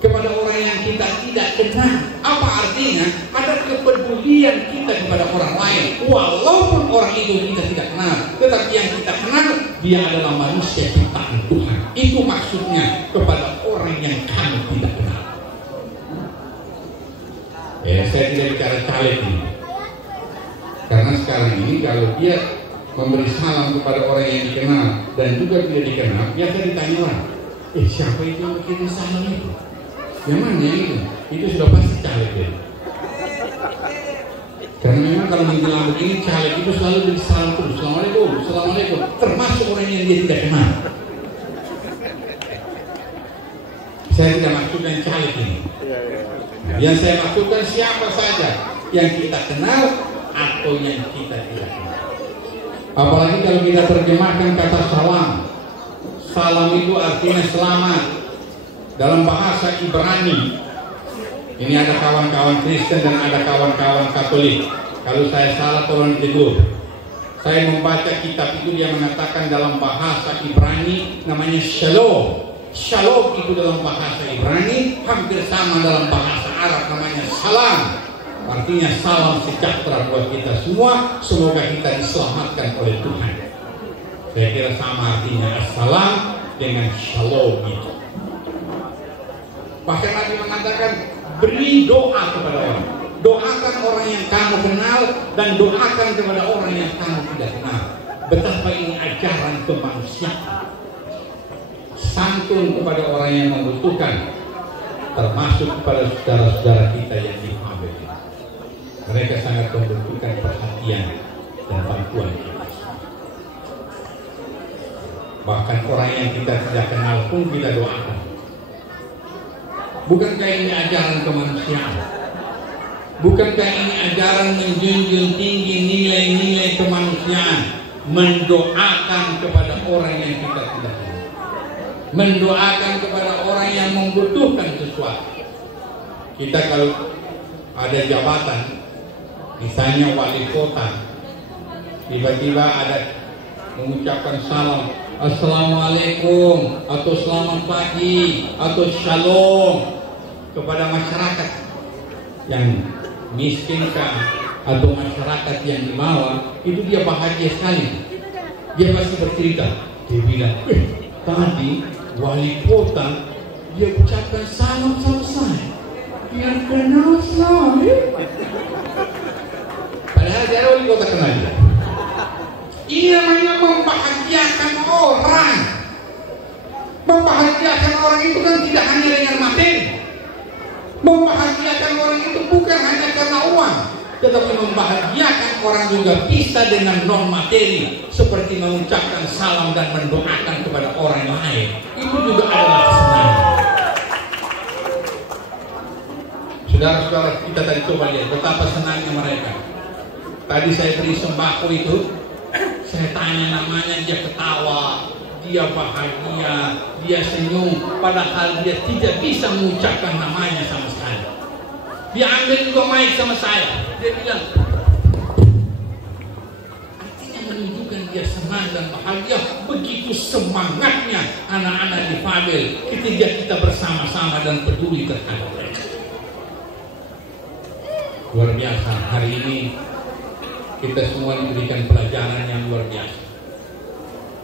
Kepada orang yang kita tidak kenal, apa artinya? Ada kepedulian kita kepada orang lain, walaupun orang itu kita tidak kenal. Tetapi yang kita kenal, dia adalah manusia ciptaan Tuhan. Itu maksudnya kepada orang yang kami tidak kenal. Saya tidak bicara caleg ini, karena sekarang ini kalau dia memberi salam kepada orang yang dikenal dan juga tidak dikenal, biasa ditanya orang, siapa itu yang kirim salam itu? Yang mana itu? Itu sudah pasti caleg ya. Karena memang kalau menjelang begini caleg itu selalu beri salam terus, assalamualaikum, assalamualaikum, termasuk orang yang dia tidak kenal. Saya tidak maksudkan caleg ini. Yang saya maksudkan siapa saja yang kita kenal atau yang kita tidak kenal. Apalagi kalau kita terjemahkan kata salam. Salam itu artinya selamat dalam bahasa Ibrani. Ini ada kawan-kawan Kristen dan ada kawan-kawan Katolik. Kalau saya salah tolong ditegur. Saya membaca kitab itu, dia mengatakan dalam bahasa Ibrani namanya shalom. Shalom itu dalam bahasa Ibrani hampir sama dalam bahasa Arab namanya salam. Artinya salam sejahtera buat kita semua. Semoga kita diselamatkan oleh Tuhan. Saya kira sama artinya assalam dengan shalom itu. Bahkan Nabi mengatakan beri doa kepada orang. Doakan orang yang kamu kenal dan doakan kepada orang yang kamu tidak kenal. betapa ini ajaran kemanusiaan, santun kepada orang yang membutuhkan, termasuk kepada saudara-saudara kita yang difabel. Mereka sangat membutuhkan perhatian dan bantuan kita. Bahkan orang yang kita tidak kenal pun kita doakan. Bukankah ini ajaran kemanusiaan? Bukankah ini ajaran menjunjung tinggi nilai-nilai kemanusiaan? Mendoakan kepada orang yang kita tidak kenal, mendoakan kepada orang yang membutuhkan sesuatu. Kita kalau ada jabatan, misalnya wali kota, tiba-tiba ada mengucapkan salam, assalamualaikum, atau selamat pagi, atau shalom kepada masyarakat yang miskinkah atau masyarakat yang di bawah, itu dia bahagia sekali. Dia pasti bercerita, dia bilang, tadi wali kota dia ucapkan salam sama saya, dia kenal saya. Padahal dia wali kota kenal dia. Ini namanya membahagiakan orang. Membahagiakan orang itu kan tidak hanya dengan materi. Membahagiakan orang itu bukan hanya karena uang, tetapi membahagiakan orang juga bisa dengan non materi, seperti mengucapkan salam dan mendoakan kepada orang lain. Itu juga adalah kesenangan. Saudara-saudara, kita tadi coba lihat betapa senangnya mereka. Tadi saya beri sembako itu, saya tanya namanya, dia ketawa, dia bahagia, dia senyum, padahal dia tidak bisa mengucapkan namanya sama sekali. Dia ambil juga mic sama saya, dia bilang, artinya menunjukkan dia senang dan bahagia. Begitu semangatnya anak-anak difabel ketika kita bersama-sama dan peduli terhadap mereka. Luar biasa, hari ini kita semua diberikan pelajaran yang luar biasa.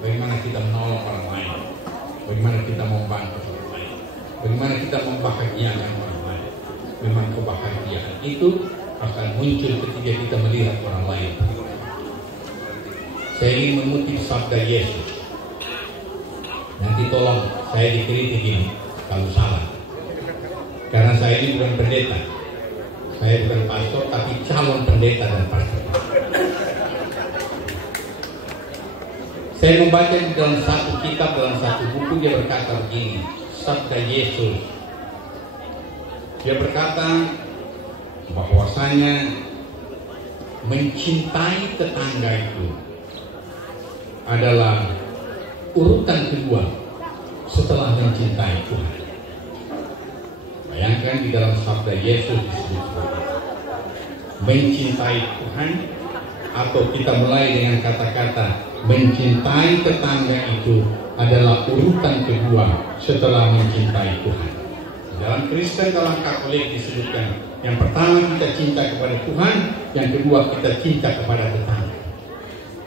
Bagaimana kita menolong orang lain, bagaimana kita membantu orang lain, bagaimana kita membahagiakan orang lain. Memang kebahagiaan itu akan muncul ketika kita melihat orang lain. Saya ingin mengutip sabda Yesus. Nanti tolong saya dikritik ini kalau salah, karena saya ini bukan pendeta, saya bukan pastor, tapi calon pendeta dan pastor. Saya membaca di dalam satu kitab, dalam satu buku, dia berkata begini, sabda Yesus. Dia berkata bahwasanya mencintai tetangga itu adalah urutan kedua setelah mencintai Tuhan. Bayangkan di dalam sabda Yesus disebut mencintai Tuhan, atau kita mulai dengan kata-kata mencintai tetangga itu adalah urutan kedua setelah mencintai Tuhan. Dalam Kristen, dalam Katolik disebutkan yang pertama kita cinta kepada Tuhan, yang kedua kita cinta kepada tetangga.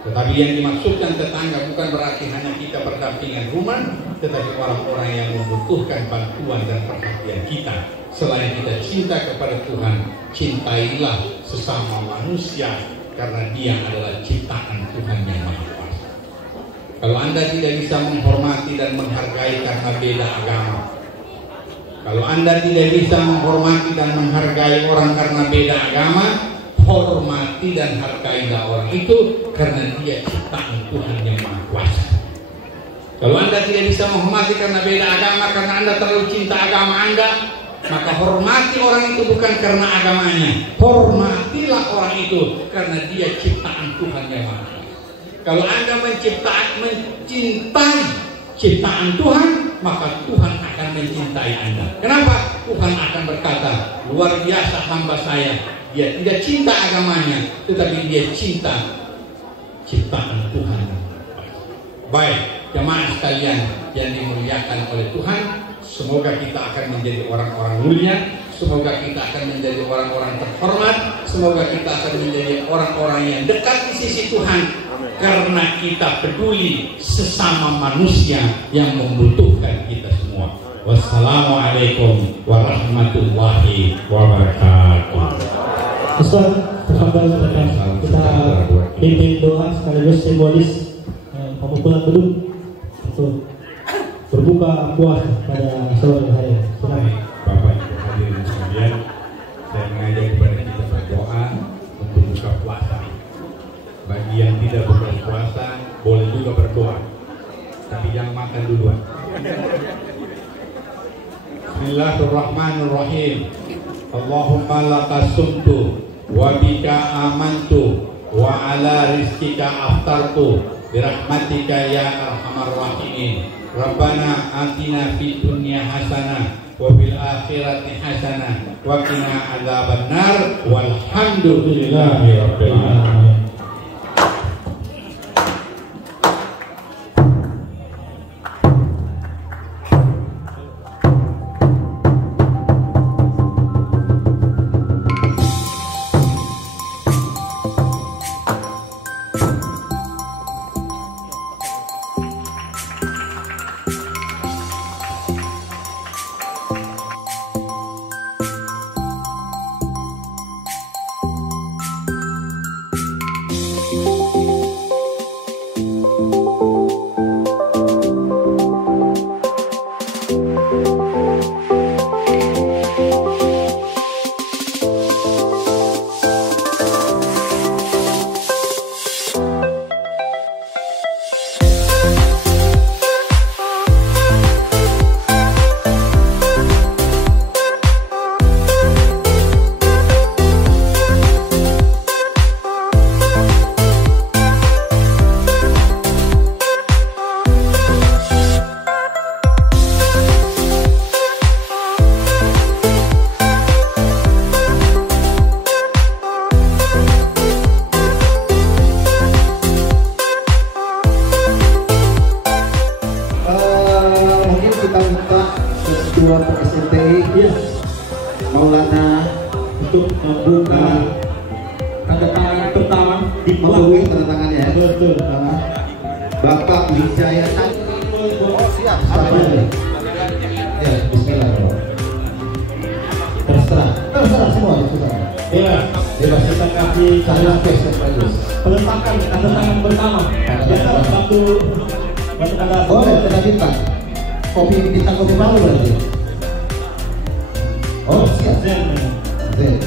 Tetapi yang dimaksudkan tetangga bukan berarti hanya kita berdampingan rumah, tetapi orang-orang yang membutuhkan bantuan dan perhatian kita. Selain kita cinta kepada Tuhan, cintailah sesama manusia, karena dia adalah ciptaan Tuhan yang Maha Kuasa. Kalau Anda tidak bisa menghormati dan menghargai karena beda agama, kalau Anda tidak bisa menghormati dan menghargai orang karena beda agama, hormati dan hargailah orang itu karena dia ciptaan Tuhan yang Maha Kuasa. Kalau Anda tidak bisa menghormati karena beda agama, karena Anda terlalu cinta agama Anda, maka hormati orang itu bukan karena agamanya, hormatilah orang itu karena dia ciptaan Tuhan yang Maha Kuasa. Kalau Anda mencintai ciptaan Tuhan, maka Tuhan akan mencintai Anda. Kenapa? Tuhan akan berkata, luar biasa hamba saya. Dia tidak cinta agamanya, tetapi dia cinta ciptaan Tuhan. Baik, jemaah sekalian yang dimuliakan oleh Tuhan, semoga kita akan menjadi orang-orang mulia, semoga kita akan menjadi orang-orang terhormat, semoga kita akan menjadi orang-orang yang dekat di sisi Tuhan, karena kita peduli sesama manusia yang membutuhkan kita semua. Wassalamualaikum warahmatullahi wabarakatuh. Ustaz, kita pimpin doa sekaligus simbolis pemukpulan beduk untuk berbuka puasa pada sore hari. Silakan. Bapak Ibu hadirin sekalian, saya mengajak kepada kita berdoa untuk buka puasa. Bagi yang tidak buka puasa, boleh juga berdoa, tapi jangan makan duluan. Bismillahirrahmanirrahim. Allahumma laka sumtu wa bika amantu wa ala rizkika aftartu birahmatika ya arhamar rahimin. Rabbana atina fid dunya hasanah wa fil akhirati hasanah wa qina adzabannar walhamdulillahi rabbil alamin. Maulana untuk membuka tanda tangan pertama di bawah tanda tangannya ya. Betul. Bapak Wijaya Tadi. Oh siap. Ya, Bismillah. Terserah semua. Ya, bebas kita kasih cara spesial bagus. Peletakan tanda tangan pertama. Biasa waktu ada. Oh, tanda bintang. Kopi bintang kopi malu berarti. Oh, siap. Zen.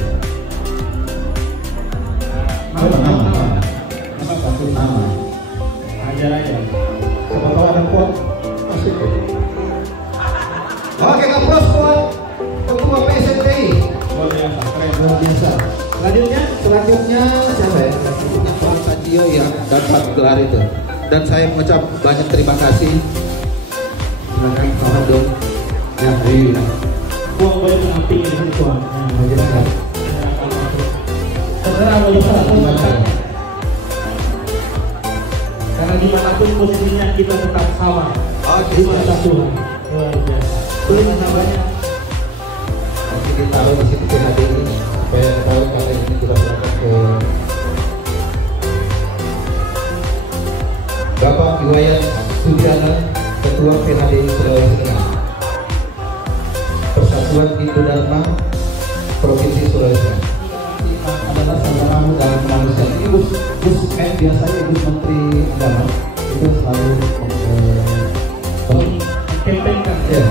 Nama. Aja. Siapa tahu ada kuat. Masuk. Oke, kapos kuat. Ketua PSNTI. Luar biasa. Selanjutnya siapa ya? Pak Sajio yang dapat gelar itu. Dan saya mengucap banyak terima kasih. Silakan Pak Hadon. Ya, ayo. Uang boleh mengamping di sini tuan. Terserah boleh salah. Karena dimanapun posisinya kita tetap sama. Di mata Tuhan. Luar biasa. Tulis namanya. Nanti ditaruh di situ PHD ini supaya tahu kali ini kita serahkan ke Bapak Iwayan Sudiana, Ketua PHD Sulawesi Tengah. Persatuan Hindu Dharma Provinsi Sulawesi adalah saudaramu dalam manusia. Ini Gus biasanya Gus Menteri Agama itu selalu campaign-kan. Ya.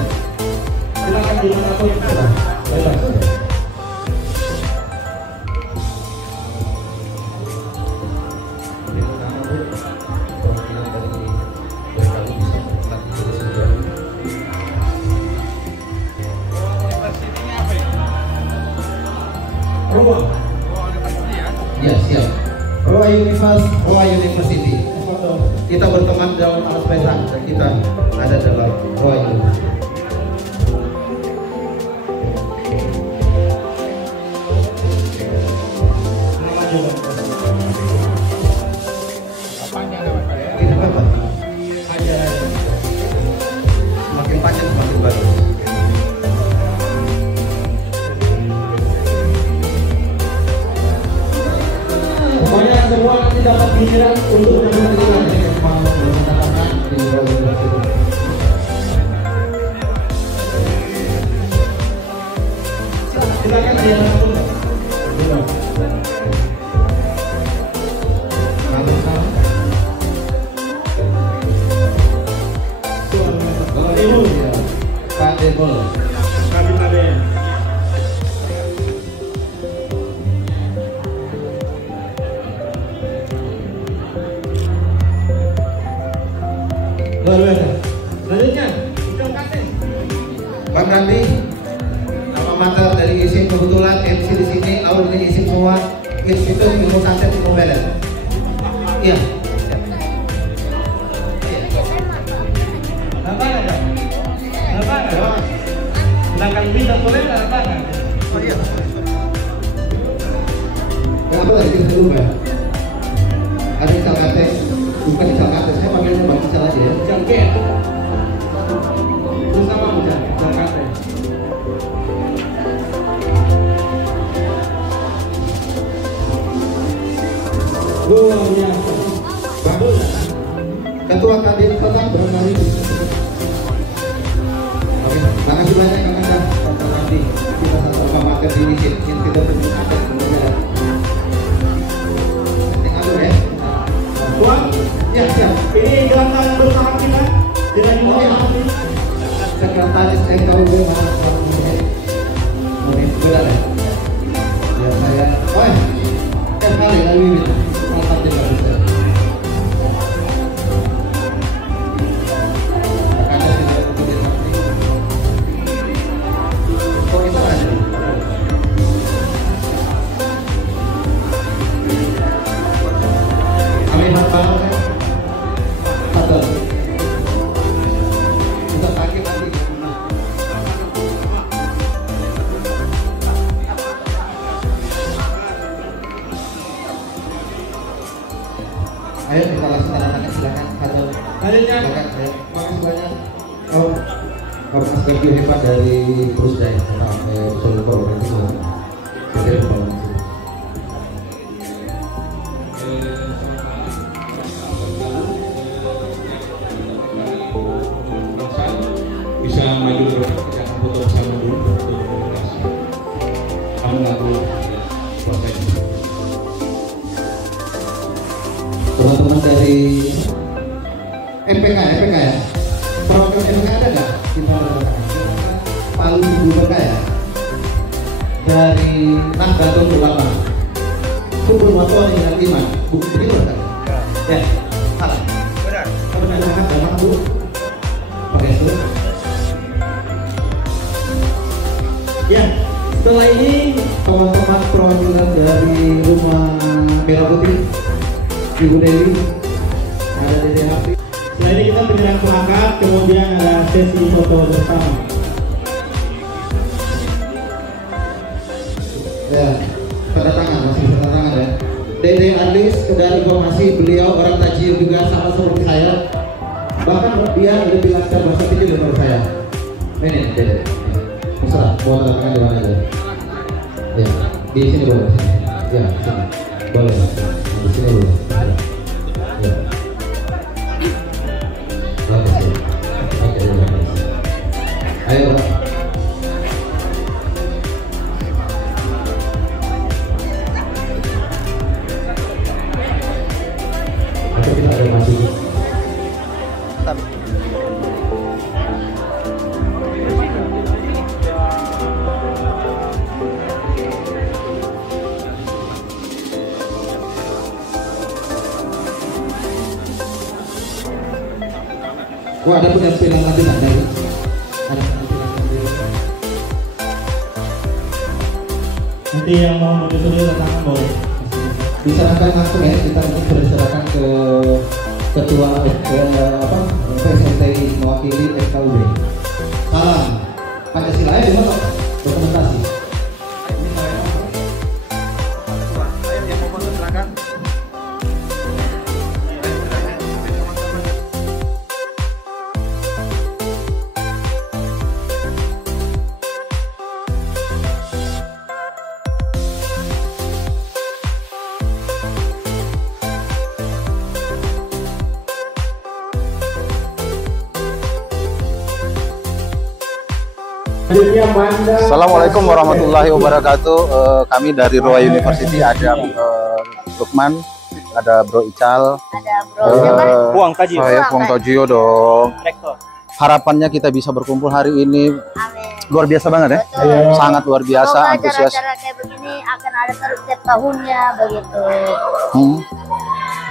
Silakan dimanapun kita. Bebas. Ya, siap. Roa University. Kita berteman dalam alas pesan dan kita ada dalam Roa University. Tidak apa-apa. Semakin panjang semakin bagus. Pokoknya semua nanti dapat giliran untuk menentukan. Timur. Ya. Pak Debol. Kabin Aden. Luar biasa. Selanjutnya, Ucap Katen. Bang Randi, nama mater dari ISIM kebetulan MC di sini, alumni ISIM semua, Institut Ilmu Santet Ilmu Belen. Iya. Lapangan kan? Lapangan. Sedangkan bintang boleh lapangan. Oh iya. Kenapa tadi kita dulu ya? Ada Ical Kate, bukan Ical Kate, saya panggilnya Bang Ical aja ya. Ucap Ken. Itu sama Ucap Katen. Luar biasa. Bagus. Ketua Kadin Kota barangkali. Oke, makasih banyak Kang Anda, Pak Randi. Kita sama-sama makan di ISIM, Institut Ilmu Santet Ilmu Belen. Penting atur ya. Tuan, Ya, siap. ini gelang tangan bersama kita. Tidak dimohon. Sekretaris EKUB mana Pak Munir benar ya? Ya saya, tiap kali dari Wiwit, mantap di Indonesia. Makanya tidak kemudian nanti. Kok kita ada? Amin Pak. Satu. Kita pakai lagi. Ayo kita langsung tanda tangan, silakan. Satu. Selanjutnya, Silakan. Ayo. Makasih banyak. Oh, Mas Review hebat dari Pusda ya. Solo Provinsi. Jadi Provinsi. Bisa maju ke depan, kita akan foto bersama dulu untuk komunikasi. Kamu ngaku proses. Teman-teman dari MPK ya. Program MPK ada nggak? Kita Palu MPK ya. Dari Nahdlatul Ulama. Kubur Watoni dengan Iman. Begitu kan? Ya. Salah. Benar. Benar sangat banyak Bu. Pakai itu. Ya. Setelah ini teman-teman perwakilan dari Rumah Merah Putih, Ibu Dewi, ada Dede Hafi. setelah ini kita penyerahan plakat, kemudian ada sesi foto bersama. Ya, tanda tangan, masih tanda tangan ya. Dede Arlis, dari informasi beliau orang Tajir juga sama seperti saya. Bahkan dia lebih lancar bahasa Tajir daripada saya. Ini Dede. Terserah, mau tanda tangan di mana aja. Ya, di sini boleh. Ya, sini. Boleh. Di sini boleh. Ya. Bagus ya. Oke, bagus. Ayo, Pak. Atau kita ada maju. Wah, ada penampilan lagi tak dari? Ada penampilan lagi. Nanti yang mau menyusul dia tangan boleh. Diserahkan langsung ya, kita mungkin berserahkan ke ketua PSMTI mewakili FKUB. Salam Pancasila ya, dimana dokumentasi. Ayo yang mau foto silakan. Assalamualaikum warahmatullahi wabarakatuh. Kami dari Roa University, ada Lukman, ada Bro Ical, Puang Tajio. saya Puang Tajio dong. harapannya kita bisa berkumpul hari ini. Luar biasa banget ya. Betul. Sangat luar biasa, Semoga antusias. acara-acara kayak begini akan ada terus setiap tahunnya begitu.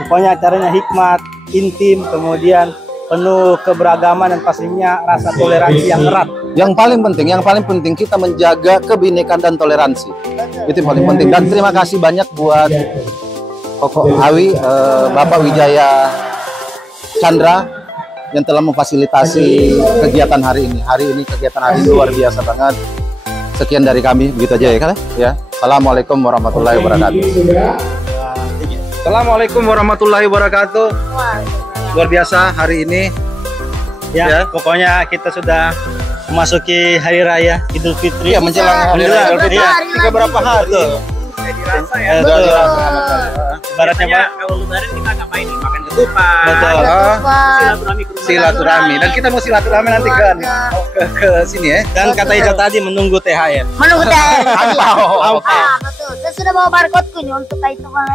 Pokoknya acaranya hikmat, intim, kemudian penuh keberagaman dan pastinya rasa toleransi yang erat. Yang paling penting kita menjaga kebinekaan dan toleransi. Itu yang paling penting. Dan terima kasih banyak buat Koko Awi, Bapak Wijaya Chandra yang telah memfasilitasi kegiatan hari ini. Hari ini kegiatan hari ini luar biasa banget. Sekian dari kami, begitu aja ya kan? Ya. Assalamualaikum warahmatullahi wabarakatuh. Assalamualaikum warahmatullahi wabarakatuh. Luar biasa hari ini. Ya, pokoknya kita sudah memasuki hari raya Idul Fitri. Ya, menjelang hari raya Idul Fitri. Tiga berapa hari? Dirasa ya. Betul. Ibaratnya Pak, kalau lebaran kita ngapain nih? Makan ketupat. Betul. Silaturahmi ke rumah Silaturahmi, dan kita mau silaturahmi nanti kan ke sini ya. Dan kata Ica tadi menunggu THR. Menunggu THR. Ampau. Betul. Saya sudah bawa barcode untuk itu Bang.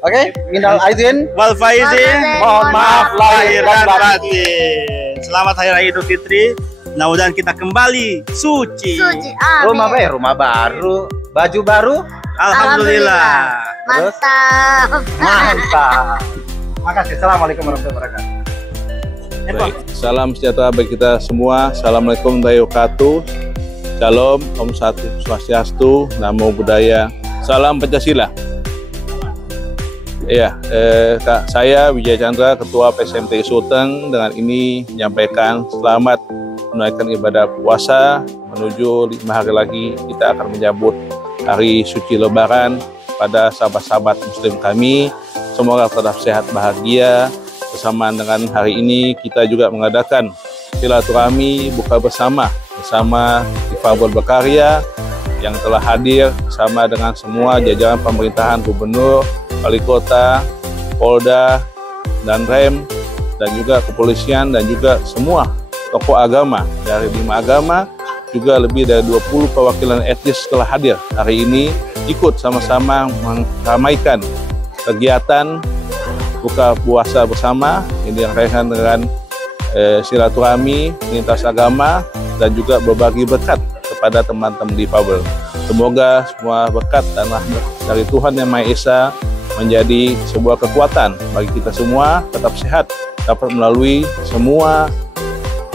Oke, minal aidin wal faizin, mohon maaf lahir dan batin. Selamat Hari Raya Idul Fitri. Mudah-mudahan kita kembali suci. Suci. Amin. Rumah apa ya? Rumah baru, baju baru. Alhamdulillah. Mantap. Mantap. Makasih. Assalamualaikum warahmatullahi wabarakatuh. Baik, salam sejahtera bagi kita semua. Assalamualaikum warahmatullahi wabarakatuh. Shalom, Om Swastiastu, Namo Buddhaya, Salam Pancasila. Iya, saya Wijaya Chandra, Ketua PSMT Sulteng, dengan ini menyampaikan selamat menunaikan ibadah puasa. Menuju 5 hari lagi kita akan menyambut hari suci Lebaran pada sahabat-sahabat Muslim kami. Semoga tetap sehat bahagia. Bersamaan dengan hari ini kita juga mengadakan silaturahmi buka bersama Difabel Berkarya yang telah hadir bersama dengan semua jajaran pemerintahan, gubernur, wali kota, Polda, dan Rem, dan juga kepolisian, dan juga semua tokoh agama dari 5 agama, juga lebih dari 20 perwakilan etnis telah hadir hari ini, ikut sama-sama meramaikan kegiatan buka puasa bersama ini yang kaitan dengan silaturahmi lintas agama dan juga berbagi berkat kepada teman-teman difabel. Semoga semua berkat dan rahmat dari Tuhan Yang Maha Esa menjadi sebuah kekuatan bagi kita semua, tetap sehat, dapat melalui semua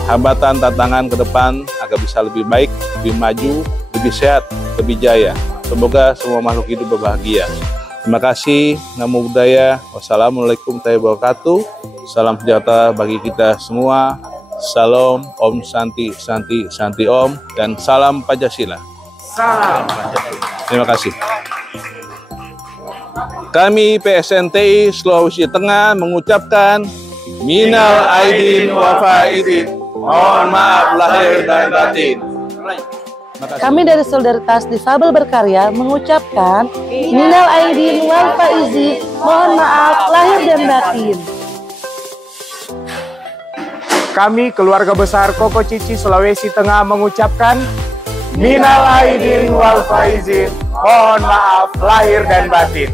hambatan, tantangan ke depan agar bisa lebih baik, lebih maju, lebih sehat, lebih jaya. Semoga semua makhluk hidup berbahagia. Terima kasih. Namo Buddhaya. Wassalamualaikum warahmatullahi wabarakatuh. Salam sejahtera bagi kita semua. Salam, Om Santi, Santi, Santi Om, dan salam Pancasila. Salam. Terima kasih. Kami PSNTI Sulawesi Tengah mengucapkan minal aidin wa faidin. Mohon maaf lahir dan batin. Kami dari Solidaritas Difabel Berkarya mengucapkan minal aidin wal faizin, mohon maaf lahir dan batin. Kami keluarga besar Koko Cici Sulawesi Tengah mengucapkan minal aidin wal faizin, mohon maaf lahir dan batin.